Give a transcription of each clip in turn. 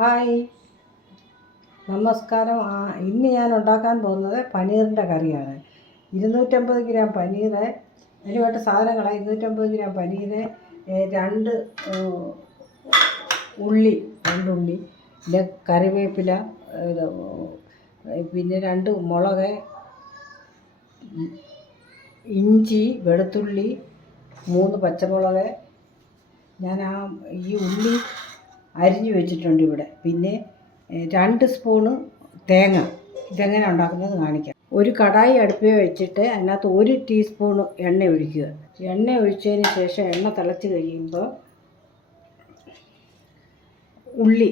Hi, നമസ്കാരം. ഇന്ന് ഞാൻ ഉണ്ടാക്കാൻ പോകുന്നത് പനീറിൻ്റെ കറിയാണ്. 250 ഗ്രാം പനീർ, അതിന് വേണ്ട സാധനങ്ങളാണ് 250 ഗ്രാം പനീർ, രണ്ട് ഉള്ളി, പിന്നെ കറിവേപ്പില, പിന്നെ 2 മുളക്, ഇഞ്ചി, വെളുത്തുള്ളി, 3 പച്ചമുളക്. ഞാൻ ഈ ഉള്ളി അരിഞ്ഞു വെച്ചിട്ടുണ്ട് ഇവിടെ. പിന്നെ 2 സ്പൂണ് തേങ്ങ. ഇതെങ്ങനെ ഉണ്ടാക്കുന്നത് കാണിക്കാം. ഒരു കടായി അടുപ്പിൽ വെച്ചിട്ട് അതിനകത്ത് 1 ടീസ്പൂൺ എണ്ണ ഒഴിക്കുക. എണ്ണ ഒഴിച്ചതിന് ശേഷം എണ്ണ തിളച്ച് കഴിയുമ്പോൾ ഉള്ളി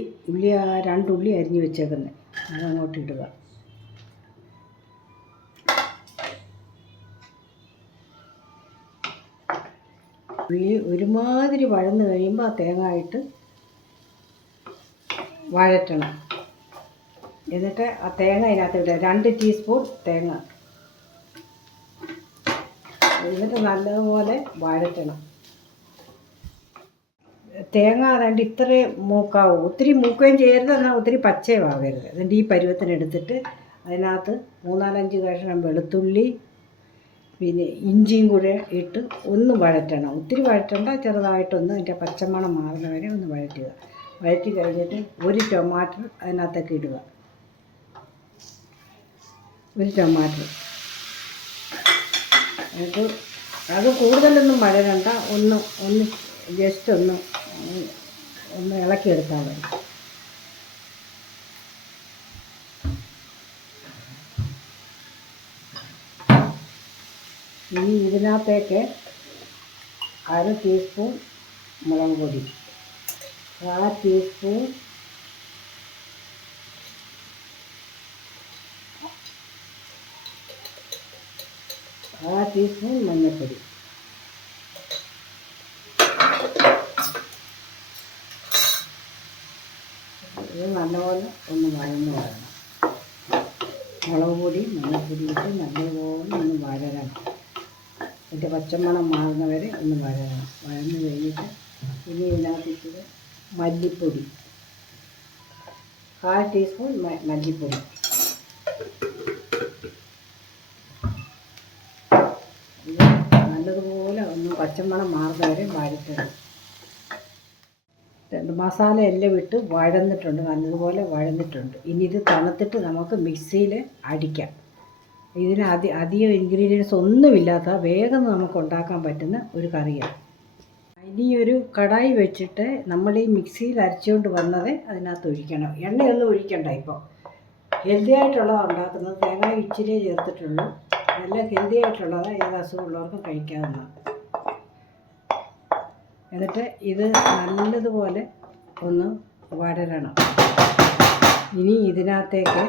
2 ഉള്ളി അരിഞ്ഞു വെച്ചേക്കുന്നത് അതങ്ങോട്ട് ഇടുക. ഉള്ളി ഒരുമാതിരി വഴന്ന് കഴിയുമ്പോൾ ആ തേങ്ങ ഇട്ട് വഴറ്റണം. എന്നിട്ട് ആ തേങ്ങ അതിനകത്ത് ഇടുക. 2 ടീസ്പൂൺ തേങ്ങ. എന്നിട്ട് നല്ലതുപോലെ വഴറ്റണം. തേങ്ങ അതുകൊണ്ട് ഇത്ര മൂക്കാവും, ഒത്തിരി മൂക്കുകയും ചെയ്യരുത്, എന്നാൽ ഒത്തിരി പച്ചയും ആകരുത്. എന്നിട്ട് ഈ പരുവത്തിനെടുത്തിട്ട് അതിനകത്ത് 3-4-5 കഷ്ണം വെളുത്തുള്ളി, പിന്നെ ഇഞ്ചിയും കൂടെ ഇട്ട് ഒന്ന് വഴറ്റണം. ഒത്തിരി വഴറ്റണ്ട, ചെറുതായിട്ടൊന്ന് അതിൻ്റെ പച്ചമണം മാറുന്ന വരെ ഒന്ന് വഴറ്റുക. വഴറ്റി കഴിഞ്ഞിട്ട് 1 ടൊമാറ്റോ അതിനകത്തേക്ക് ഇടുക. 1 ടൊമാറ്റോ. എന്നിട്ട് അത് കൂടുതലൊന്നും വഴരണ്ട, ഒന്ന് ജസ്റ്റ് ഒന്ന് ഇളക്കിയെടുത്താൽ മതി. ഇനി ഇതിനകത്തേക്ക് 1/2 ടീസ്പൂൺ മുളക് പൊടി, 1/2 ടീസ്പൂൺ മഞ്ഞൾപ്പൊടി, ഇത് നല്ലപോലെ ഒന്ന് വഴന്ന് വരണം. മുളക് പൊടി മഞ്ഞൾപ്പൊടി ഇട്ട് നല്ലപോലെ ഒന്ന് വഴരണം. അതിൻ്റെ പച്ചമണം മാറുന്നവരെ ഒന്ന് വഴരണം. വഴന്ന് കഴിഞ്ഞിട്ട് ഇനി ഇതിനകത്ത് മല്ലിപ്പൊടി, 1/2 ടീസ്പൂൺ മല്ലിപ്പൊടി. ഇത് നല്ലതുപോലെ ഒന്ന് പച്ചമണം മാറുന്നവരെ വഴറ്റണം. മസാല എല്ലാം ഇട്ട് വഴന്നിട്ടുണ്ട്, നല്ലതുപോലെ വഴന്നിട്ടുണ്ട്. ഇനി ഇത് തണുത്തിട്ട് നമുക്ക് മിക്സിയിൽ അടിക്കാം. ഇതിന് അധികം ഇൻഗ്രീഡിയൻസ് ഒന്നുമില്ലാത്ത വേഗം നമുക്ക് ഉണ്ടാക്കാൻ പറ്റുന്ന ഒരു കറിയാണ്. ഇനി ഒരു കടായി വെച്ചിട്ട് നമ്മൾ ഈ മിക്സിയിൽ അരച്ചുകൊണ്ട് വന്നത് അതിനകത്ത് ഒഴിക്കണം. എണ്ണയൊന്നും ഒഴിക്കണ്ട. ഇപ്പോൾ ഹെൽത്തി ആയിട്ടുള്ളതാണ് ഉണ്ടാക്കുന്നത്. തേങ്ങ ഇച്ചിരിയേ ചേർത്തിട്ടുള്ളൂ. നല്ല ഹെൽത്തി ആയിട്ടുള്ളത് ഏത് അസുഖമുള്ളവർക്കും കഴിക്കാവുന്നതാണ്. എന്നിട്ട് ഇത് നല്ലതുപോലെ ഒന്ന് വഴരണം. ഇനി ഇതിനകത്തേക്ക്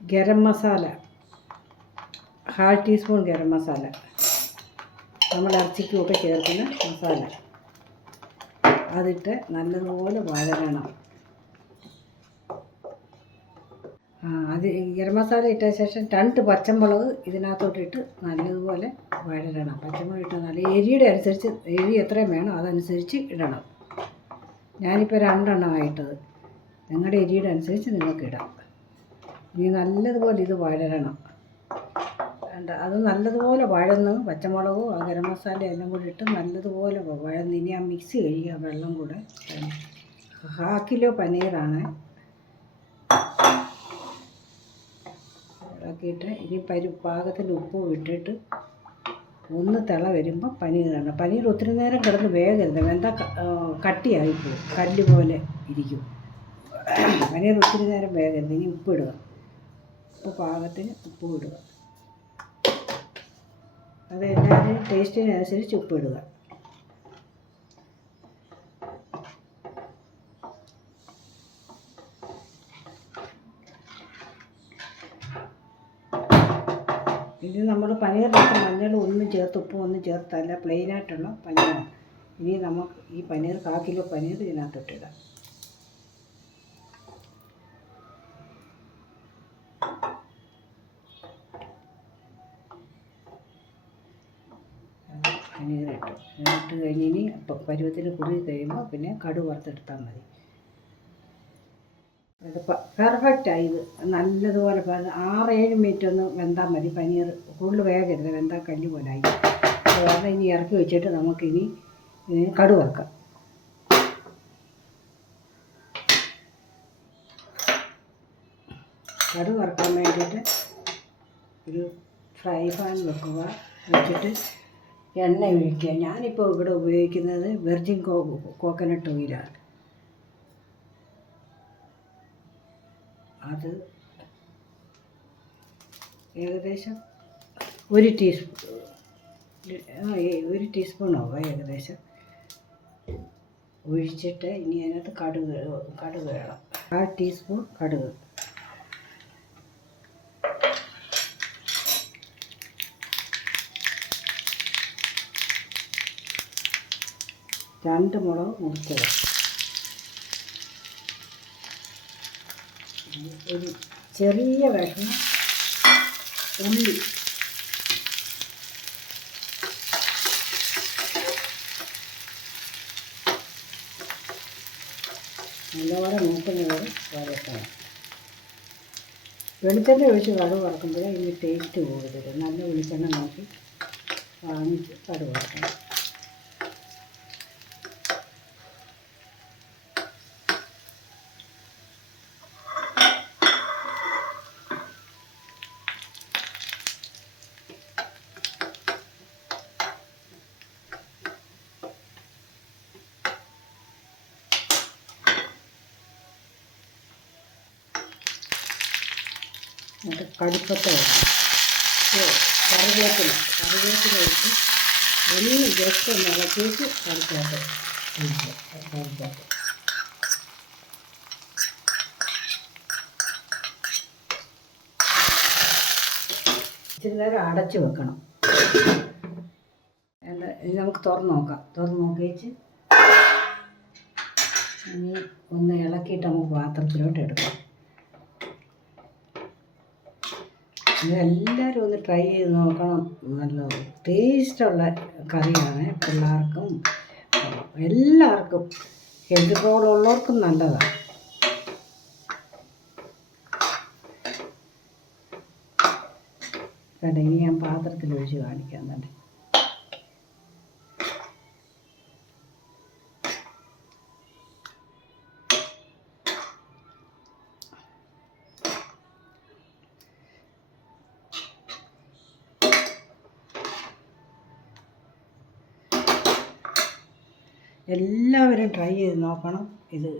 ഗരം മസാല, 1/2 ടീസ്പൂൺ ഗരം മസാല, നമ്മൾ ഇറച്ചിക്കുമൊക്കെ ചേർക്കുന്ന മസാല, അതിട്ട് നല്ലതുപോലെ വഴരണം. അത് ഗരം മസാല ഇട്ട ശേഷം 2 പച്ചമുളക് ഇതിനകത്തോട്ടിട്ട് നല്ലതുപോലെ വഴരണം. പച്ചമുളക് ഇട്ട് നല്ല എരിയുടെ അനുസരിച്ച്, എരി എത്രയും വേണം അതനുസരിച്ച് ഇടണം. ഞാനിപ്പോൾ 2 എണ്ണമായിട്ടത്. നിങ്ങളുടെ എരിയുടെ അനുസരിച്ച് നിങ്ങൾക്ക് ഇടാം. ഇനി നല്ലതുപോലെ ഇത് വഴരണം. അത് നല്ലതുപോലെ വഴന്ന് പച്ചമുളകും ഗരം മസാല എല്ലാം കൂടി ഇട്ട് നല്ലതുപോലെ വഴന്ന് ഇനി ആ മിക്സി കഴിയുക. വെള്ളം കൂടെ 1/2 കിലോ പനീറാണ് ഇളക്കിയിട്ട് ഇനി പാകത്തിന് ഉപ്പും ഇട്ടിട്ട് ഒന്ന് തിള വരുമ്പോൾ പനീറാണ്. പനീർ ഒത്തിരി നേരം കിടന്ന് വേഗരുത്, വെന്താ കട്ടിയായിപ്പോവും, കല്ല് പോലെ ഇരിക്കും. പനീർ ഒത്തിരി നേരം വേഗരുത്. ഇനി ഉപ്പിടുക. ഉപ്പ് പാകത്തിന് ഉപ്പും ഇടുക. അത് എല്ലാവരും ടേസ്റ്റിനനുസരിച്ച് ഉപ്പിടുക. ഇത് നമ്മൾ പനീറിനൊക്കെ മഞ്ഞൾ ഒന്നും ചേർത്ത് ഉപ്പും ഒന്നും ചേർത്തല്ല, പ്ലെയിനായിട്ടുള്ള പനീറാണ്. ഇനി നമുക്ക് ഈ പനീർ 1/4 കിലോ പനീർ ഇതിനകത്തിട്ടിടാം. പനീർ ഇട്ട് കഴിഞ്ഞ് ഇനി പരുവത്തിന് കുറുകി കഴിയുമ്പോൾ പിന്നെ കടുക് വറുത്തെടുത്താൽ മതി. ഇത് പെർഫെക്റ്റായി. ഇത് നല്ലതുപോലെ 6-7 മിനിറ്റ് ഒന്ന് വെന്താൽ മതി. പനീർ കൂടുതൽ വേഗരുത്, വെന്താൽ കല്ല് പോലെ ആയി. അതുകാരണം ഇനി ഇറക്കി വെച്ചിട്ട് നമുക്കിനി കടുക് വറുക്കാം. കടുക് വറുക്കാൻ വേണ്ടിയിട്ട് ഒരു ഫ്രൈ പാൻ വെക്കുക. വെച്ചിട്ട് എണ്ണ ഒഴിക്കുക. ഞാനിപ്പോൾ ഇവിടെ ഉപയോഗിക്കുന്നത് വെർജിൻ കോക്കനട്ട് ഓയിലാണ്. അത് ഏകദേശം 1 ടീസ്പൂണാവും ഏകദേശം. ഒഴിച്ചിട്ട് ഇനി അതിനകത്ത് കടുക് വേണം. 1/2 ടീസ്പൂൺ കടുക്, രണ്ട് മുളക് മുറിച്ചത്, ഒരു ചെറിയ കഷ്ണം ഉള്ളി, നല്ലപോലെ മൂക്കുന്നത് വരട്ടണം. വെളിച്ചെണ്ണ ഒഴിച്ച് കടുക് വറക്കുമ്പോഴേ ഇതിന് ടേസ്റ്റ് കൂടുതൽ. നല്ല വെളിച്ചെണ്ണ നോക്കി വാങ്ങിച്ച് കടുക് വറക്കണം. എന്നിട്ട് കടുപ്പത്ത കറിവേപ്പില ഒഴിച്ച് ഒന്ന് ജസ്റ്റ് ഒന്ന് ഇളക്കിയിട്ട് കറിക്കകത്ത് ഒഴിക്കുക. ഇച്ചിരി നേരം അടച്ച് വെക്കണം. ഇനി നമുക്ക് തുറന്ന് നോക്കാം. തുറന്ന് നോക്കിച്ച് ഇനി ഒന്ന് ഇളക്കിയിട്ട് നമുക്ക് പാത്രത്തിലോട്ട് എടുക്കാം. ഇതെല്ലാവരും ഒന്ന് ട്രൈ ചെയ്ത് നോക്കണം. നല്ല ടേസ്റ്റുള്ള കറിയാണ്. പിള്ളേർക്കും എല്ലാവർക്കും ഹെൽത്ത് പ്രോബ്ലം ഉള്ളവർക്കും നല്ലതാണ്. കേട്ടോ, ഇനി ഞാൻ പാത്രത്തിൽ ഒഴിച്ച് കാണിക്കാൻ തന്നെ. എല്ലാവരും ട്രൈ ചെയ്ത് നോക്കണം. ഇത്